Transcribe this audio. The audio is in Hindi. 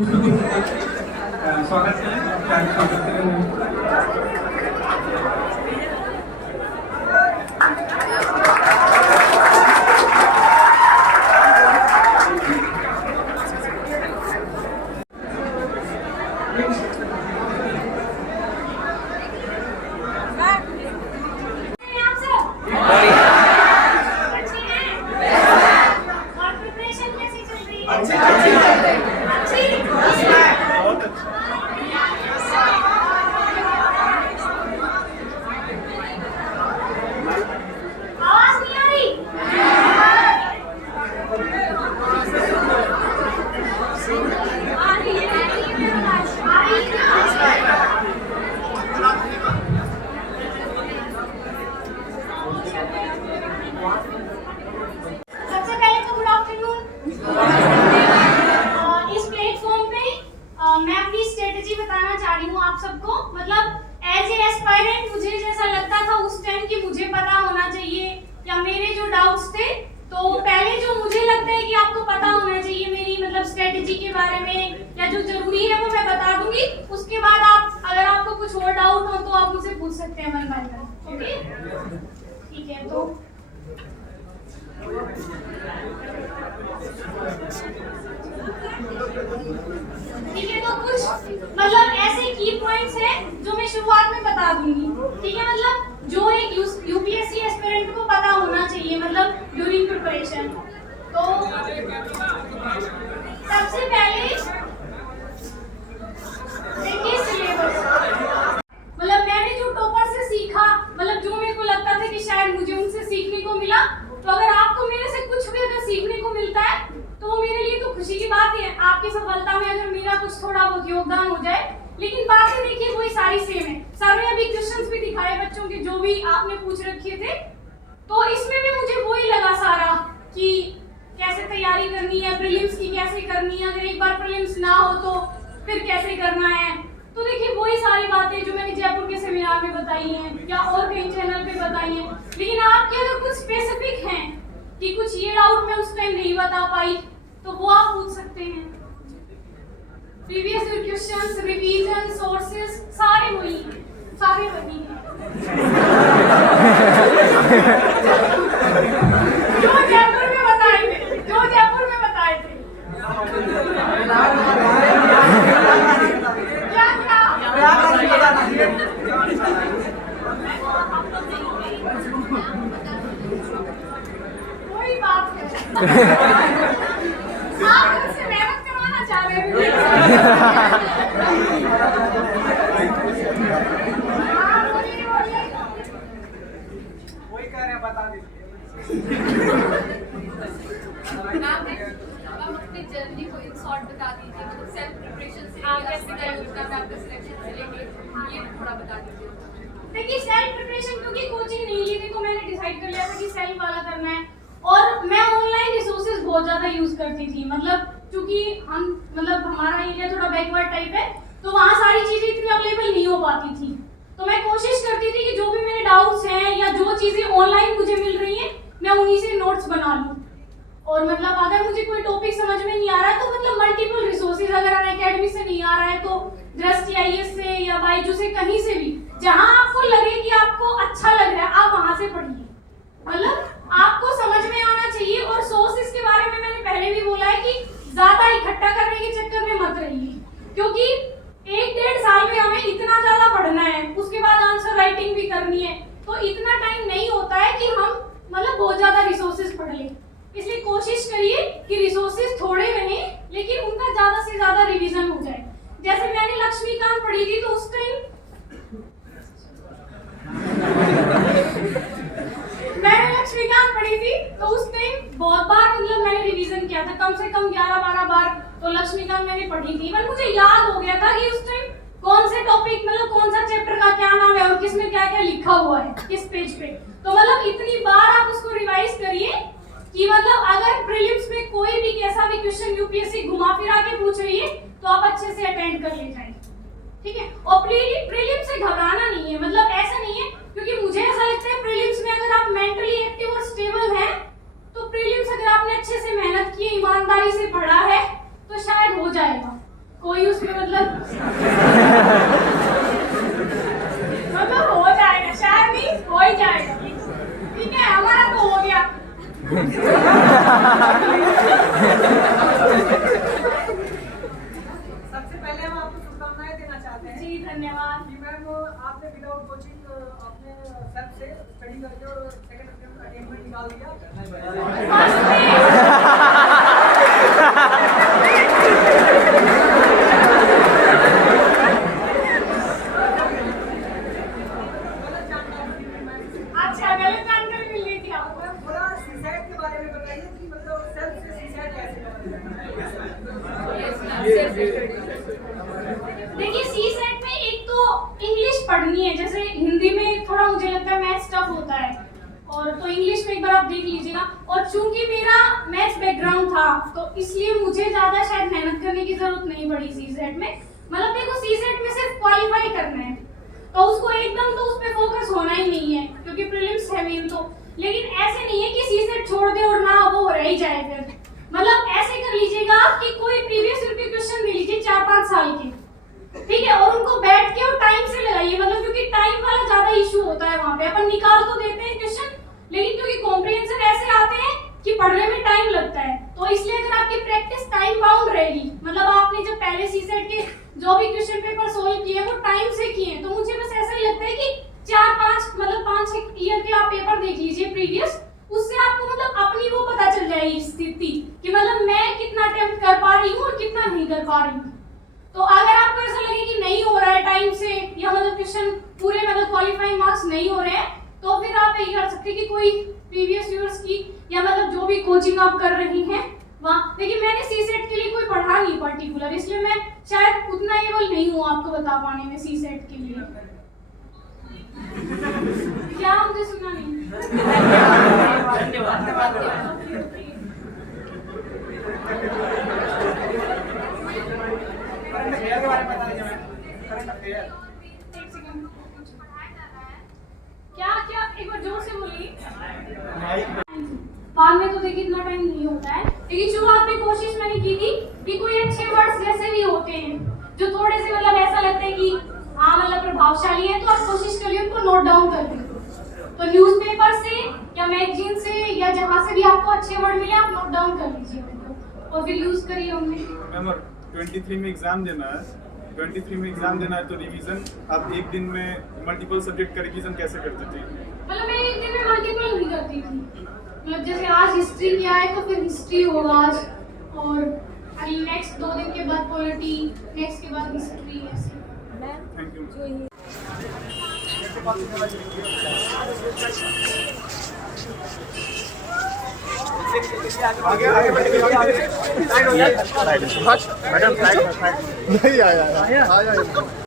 स्वागत करें। आप सबको मतलब एज ए एस्पायरेंट मुझे जैसा लगता था उस टाइम कि मुझे पता होना चाहिए या मेरे जो डाउट्स थे, तो पहले जो मुझे लगता है कि आपको पता होना चाहिए मेरी मतलब स्ट्रेटजी के बारे में या जो जरूरी है वो मैं बता दूंगी। उसके बाद आप अगर आपको कुछ और डाउट हो तो आप मुझसे पूछ सकते हैं मन बाय मन। ओके ठीक है, तो ठीक है, तो कुछ मतलब ऐसे की पॉइंट्स हैं जो मैं शुरुआत में बता दूंगी। ठीक है, मतलब जो एक यूपीएससी एस्पिरेंट को पता होना चाहिए मतलब ड्यूरिंग प्रिपरेशन। तो सबसे पहले देखिए सिलेबस, मतलब मैंने जो टॉपर से सीखा, मतलब जो मेरे को लगता था कि शायद मुझे उनसे सीखने को मिला, तो अगर आपको मेरे से कुछ भी अगर सीखने को मिलता है तो वो मेरे लिए तो खुशी की बात है। आपकी सफलता में अगर मेरा कुछ थोड़ा बहुत योगदान हो जाए, लेकिन बातें देखिए वही सारी सेम है। सर ने अभी क्वेश्चंस भी दिखाए बच्चों के जो भी आपने पूछ रखे थे, तो इसमें भी मुझे वही लगा सारा कि कैसे तैयारी करनी है, प्रीलिम्स की कैसे करनी है, अगर एक बार प्रीलिम्स ना हो तो फिर कैसे करना है। तो देखिए वही सारी बातें जो मैंने जयपुर के सेमिनार में बताई हैं या और कई चैनल पे बताई हैं। लेकिन आपके अगर कुछ स्पेसिफिक हैं कि कुछ ये डाउट मैं उस टाइम नहीं बता पाई, तो वो आप पूछ सकते हैं। Previous year questions, revision, sources सारे वही हैं। जो जयपुर में बताए थे, कोई बात है। आप मुझसे मेहनत करवाना चाह रहे हैं। वही कह रहे हैं, बता दीजिए। आप अपनी जर्नी को इन शॉर्ट बता दीजिए, मतलब सेल्फ प्रिपरेशन से कैसे सिलेक्शन से लेके ये थोड़ा बता दीजिए। देखिए सेल्फ प्रिपरेशन क्योंकि कोचिंग नहीं ली थी तो मैंने डिसाइड कर लिया था कि सेल्फ वाला करना है। और मैं ऑनलाइन रिसोर्सेज बहुत ज्यादा यूज करती थी, मतलब क्योंकि हम मतलब हमारा एरिया थोड़ा बैकवर्ड टाइप है, तो वहाँ सारी चीजें इतनी अवेलेबल नहीं हो पाती थी। तो मैं कोशिश करती थी कि जो भी मेरे डाउट्स हैं या जो चीजें ऑनलाइन मुझे मिल रही हैं मैं उन्हीं से नोट्स बना लूँ। और मतलब अगर मुझे कोई टॉपिक समझ में नहीं आ रहा है तो मतलब मल्टीपल रिसोर्सेज, अगर अकेडमी से नहीं आ रहा है तो दृष्टि आईएएस से या बायजू से, कहीं से भी जहां आपको लगे कि आपको अच्छा लग रहा है आप वहां से पढ़िए। मतलब आपको समझ में आना चाहिए। और सोर्सेज के बारे में मैंने पहले भी बोला है कि ज्यादा इकट्ठा करने के चक्कर में मत रहिए, क्योंकि 1-1.5 साल में हमें इतना ज्यादा पढ़ना है, उसके बाद आंसर राइटिंग भी करनी है, तो इतना टाइम नहीं होता है कि हम मतलब बहुत ज्यादा रिसोर्सेज पढ़ लें। इसलिए कोशिश करिए कि रिसोर्सेज थोड़े रहें लेकिन उनका ज्यादा से ज्यादा रिवीजन हो जाए। जैसे मैंने लक्ष्मीकांत पढ़ी थी तो उस टाइम बहुत बार मतलब मैंने रिवीजन किया था, कम से कम 11-12 बार तो लक्ष्मीकांत मैंने पढ़ी थी। इवन मुझे याद हो गया था कि उस टाइम कौन से टॉपिक मतलब कौन सा चैप्टर का क्या नाम है और किसमें क्या क्या लिखा हुआ है किस पेज पे। तो मतलब इतनी बार आप उसको रिवाइज करिए कि मतलब अगर प्रीलिम्स में कोई भी कैसा भी क्वेश्चन यूपीएससी घुमा फिरा के पूछ रही है तो आप अच्छे से अटेंड कर ले जाएं, ठीक है। और प्रीलिम्स से घबराना नहीं है, मतलब ऐसा नहीं है, क्योंकि मुझे ऐसा लगता है प्रीलिम्स में अगर आप मेंटली एक्टिव और स्टेबल हैं तो प्रीलिम्स अगर आपने अच्छे से मेहनत की, ईमानदारी से पढ़ा है तो शायद हो जाएगा। कोई उसमें मतलब हो जाएगा, शायद नहीं हो ही जाएगा। ठीक है, हमारा तो हो गया। सबसे पहले हम आपको शुभकामनाएं देना चाहते हैं जी धन्यवाद। कि मैम आपने विदाउट कोचिंग अपने सेल्फ से स्टडी करके और सेकंड अटेम्प्ट निकाल दिया। अच्छा, गलत जानकारी मिल रही थी आपको। थोड़ा सीसैट के बारे में बताइए कि मतलब सेल्फ से सीसैट कैसे देखिए, सी सेट में एक तो इंग्लिश पढ़नी है, जैसे हिंदी में थोड़ा मुझे लगता है मैथ्स टफ होता है, और तो इंग्लिश में एक बार आप देख लीजिएगा। और चूंकि मेरा मैथ्स बैकग्राउंड था तो इसलिए मुझे ज्यादा शायद मेहनत करने की जरूरत नहीं पड़ी सी सेट में। मतलब देखो, सी सेट में सिर्फ क्वालिफाई करना है, तो उसको एकदम तो उस पे फोकस होना ही नहीं है क्योंकि प्रीलिम्स है मेन तो। लेकिन ऐसे नहीं है कि सी सेट छोड़ दे और ना वो रह ही जाए। फिर मतलब ऐसे कर लीजिएगा कि कोई प्रीवियस ईयर के क्वेश्चन ले लीजिए 4-5 साल के, ठीक है, और उनको बैठ के और टाइम से लगाइए। मतलब क्योंकि टाइम वाला ज्यादा इशू होता है वहां पे। अपन निकाल तो देते हैं क्वेश्चन, लेकिन क्योंकि कॉम्प्रिहेंशन ऐसे आते हैं कि पढ़ने में टाइम लगता है, तो इसलिए अगर आपकी प्रैक्टिस टाइम बाउंड रहेगी, मतलब आपने जब पहले सी सेट के जो भी क्वेश्चन पेपर सोल्व किए वो टाइम से किए, तो मुझे बस ऐसा ही लगता है कि 4-5 मतलब 5-6 ईयर के आप पेपर देख लीजिए प्रीवियस, उससे आपको मतलब अपनी वो पता चल जाएगी स्थिति कि मतलब मैं कितना अटेम्प्ट कर पा रही हूँ और कितना नहीं कर पा रही हूँ। तो अगर आपको ऐसा लगे कि नहीं हो रहा है टाइम से, या मतलब क्वेश्चन पूरे मतलब क्वालिफाइंग मार्क्स नहीं हो रहे हैं, तो फिर आप यही कर सकते हैं कि कोई प्रीवियस ईयर्स की या मतलब जो भी कोचिंग आप कर रही हैं वहाँ। लेकिन मैंने सी सेट के लिए कोई पढ़ा नहीं पर्टिकुलर, इसलिए मैं शायद उतना एबल नहीं हूँ आपको बता पाने में सी सेट के लिए। क्या मुझे सुना नहीं? करंट अफेयर के बारे में बता दीजिए मैम। करंट अफेयर एक सेकंड, क्या क्या एक बार जोर से बोलिए। बाद में तो देखिए इतना टाइम नहीं होता है, लेकिन शुरुआत में कोशिश मैंने की थी कि कोई अच्छे वर्ड्स जैसे भी होते हैं जो थोड़े से मतलब ऐसा लगता है कि हाँ मतलब प्रभावशाली है, तो आप कोशिश करिए उनको नोट डाउन कर लीजिए। तो न्यूज़पेपर से या मैगजीन से या जहाँ से भी आपको अच्छे वर्ड मिले आप नोट डाउन कर लीजिए उनको और फिर यूज करिए उनमें। मैम 23 में एग्जाम देना है, 23 में एग्जाम देना है, तो रिवीजन आप एक दिन में मल्टीपल सब्जेक्ट का रिवीजन कैसे करते थे? मतलब मैं एक दिन में मल्टीपल नहीं करती थी, मतलब जैसे आज हिस्ट्री किया है तो फिर हिस्ट्री होगा आज, और नेक्स्ट 2 दिन के बाद पॉलिटी, नेक्स्ट के बाद हिस्ट्री, ऐसे। Thank you. आगे आगे बढ़िए, साइड हो जाए। मैडम नहीं आया